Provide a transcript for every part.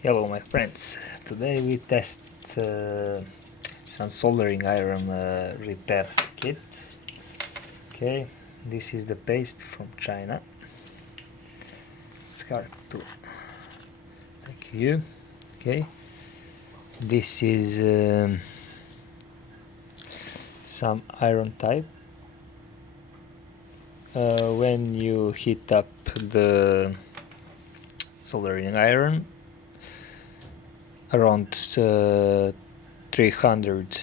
Hello my friends, today we test some soldering iron repair kit. Okay, this is the paste from China. It's hard to take you. Okay, this is some iron type. When you heat up the soldering iron around 300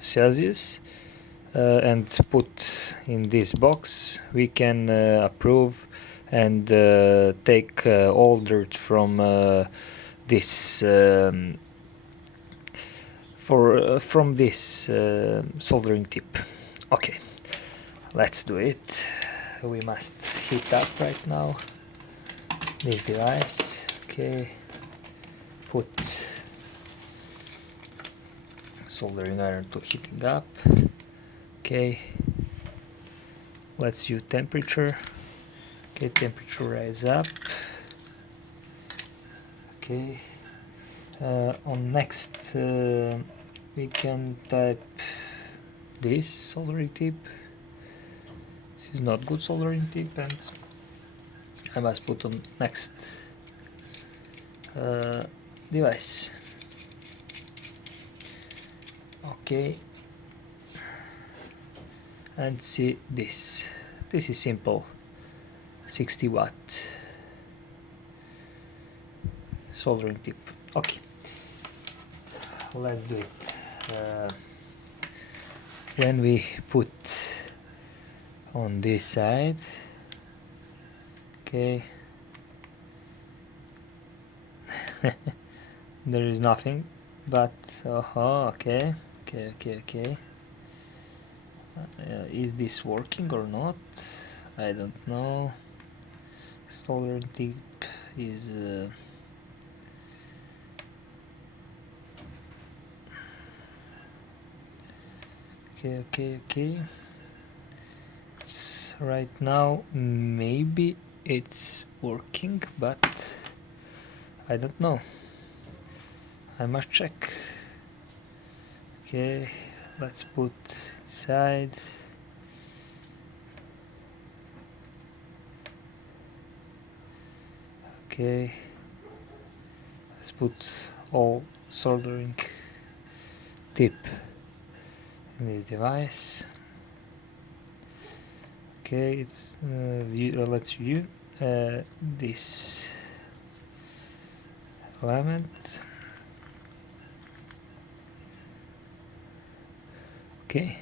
Celsius and put in this box, we can approve and take all dirt from this from this soldering tip. Okay, let's do it. We must heat up right now this device. Okay, put soldering iron to heating up. Okay, let's use temperature. Okay, temperature rise up. Okay, on next we can type this soldering tip. This is not good soldering tip, and I must put on next device. Okay, and see this. This is simple 60 watt soldering tip. Okay, let's do it. When we put on this side, okay, there is nothing, but okay. Is this working or not? I don't know. Soldering tip is okay. It's right now maybe it's working, but I don't know. I must check. Okay, let's put inside. Okay, let's put all soldering tip in this device. Okay, it's let's view this element. Okay,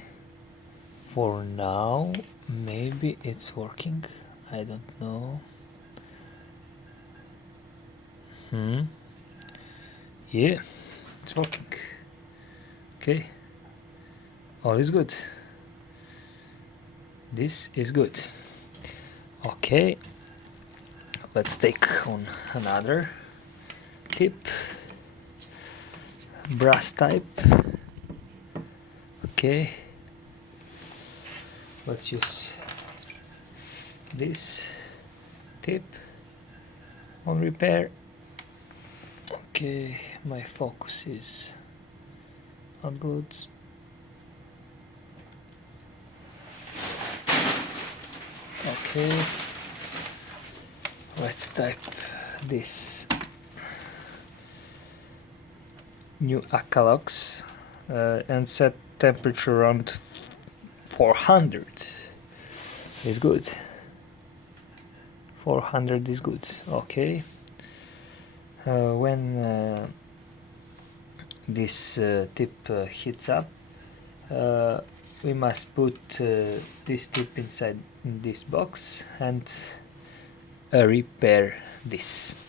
for now maybe it's working, I don't know. Yeah, it's working. Okay, all is good. This is good. Okay, let's take on another tip, brass type. Okay, let's use this tip on repair. Okay, my focus is not good. Okay, let's type this new Acalox and set temperature around 400 is good. 400 is good. Okay, when this tip heats up, we must put this tip inside this box and repair this.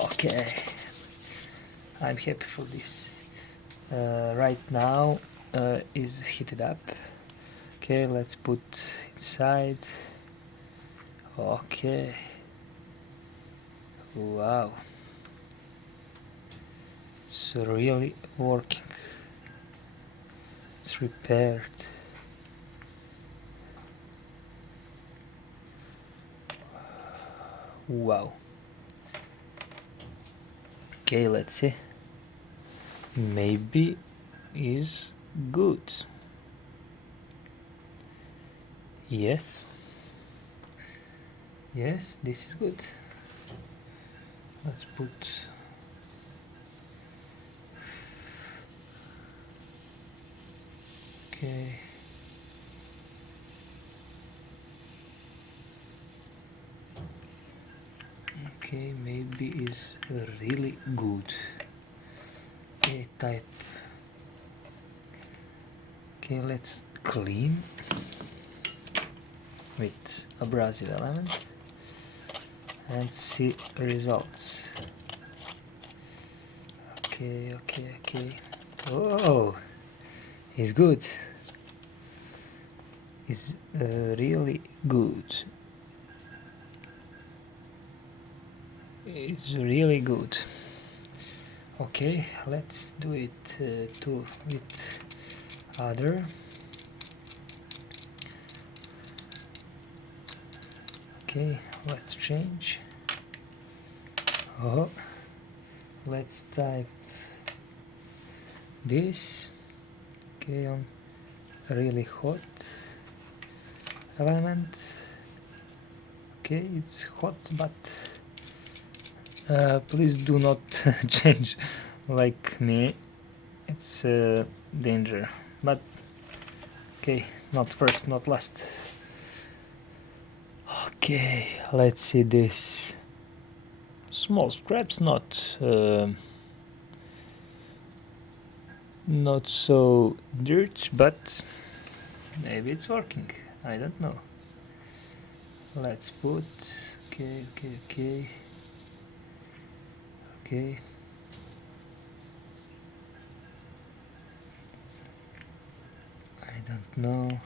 Okay, I'm happy for this. Right now is heated up. Okay, let's put inside. Okay, wow, it's really working. It's repaired. Wow, Okay, let's see. Maybe is good. Yes. Yes, this is good. Let's put okay. Okay, maybe is really good. Okay, type. Okay, let's clean with abrasive element and see results. Okay. Oh, it's good. It's really good. It's really good. Okay, let's do it too with other. Okay, let's change. Oh, let's type this. Okay, on really hot element. Okay, it's hot, but please do not change like me. It's danger, but okay, not first, not last. Okay, let's see this. Small scraps, not so dirt, but maybe it's working. I don't know. Let's put okay. I don't know.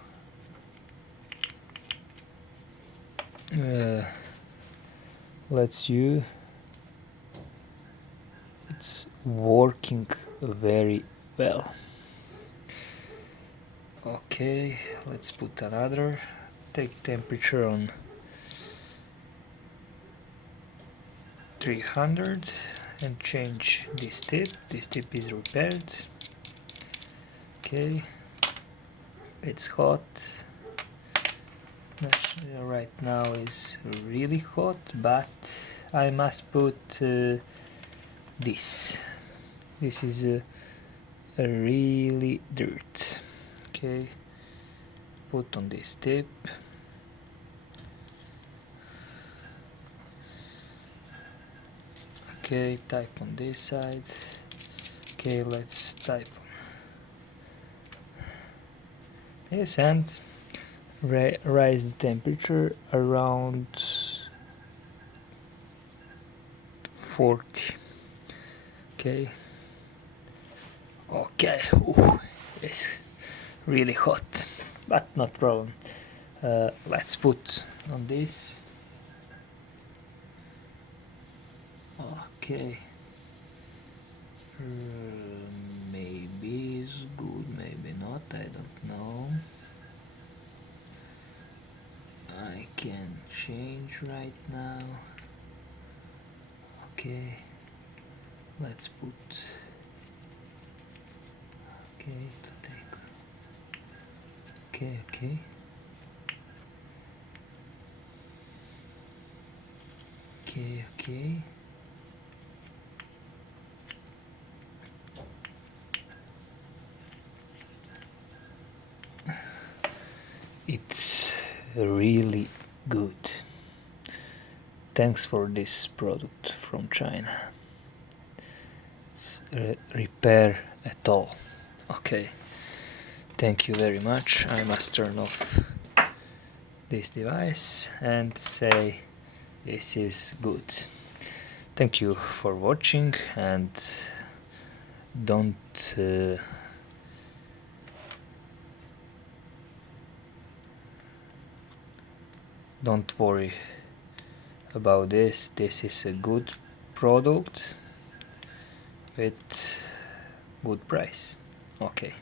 Let's use. It's working very well. Okay, let's put another. Take temperature on 300 and change this tip. This tip is repaired. Okay, it's hot. Right now is really hot, but I must put this. This is a really dirt. Okay, put on this tip. Okay, type on this side. Okay, let's type. Yes, and raise the temperature around 40. Okay. Okay. Ooh, it's really hot, but not problem. Let's put on this. Okay. Maybe it's good, maybe not. I don't know. I can change right now. Okay, let's put. Okay, to take. Okay. Okay. It's really good. Thanks for this product from China. It's repair at all. Okay. Thank you very much. I must turn off this device and say this is good. Thank you for watching, and don't worry about this. This is a good product with good price. Okay.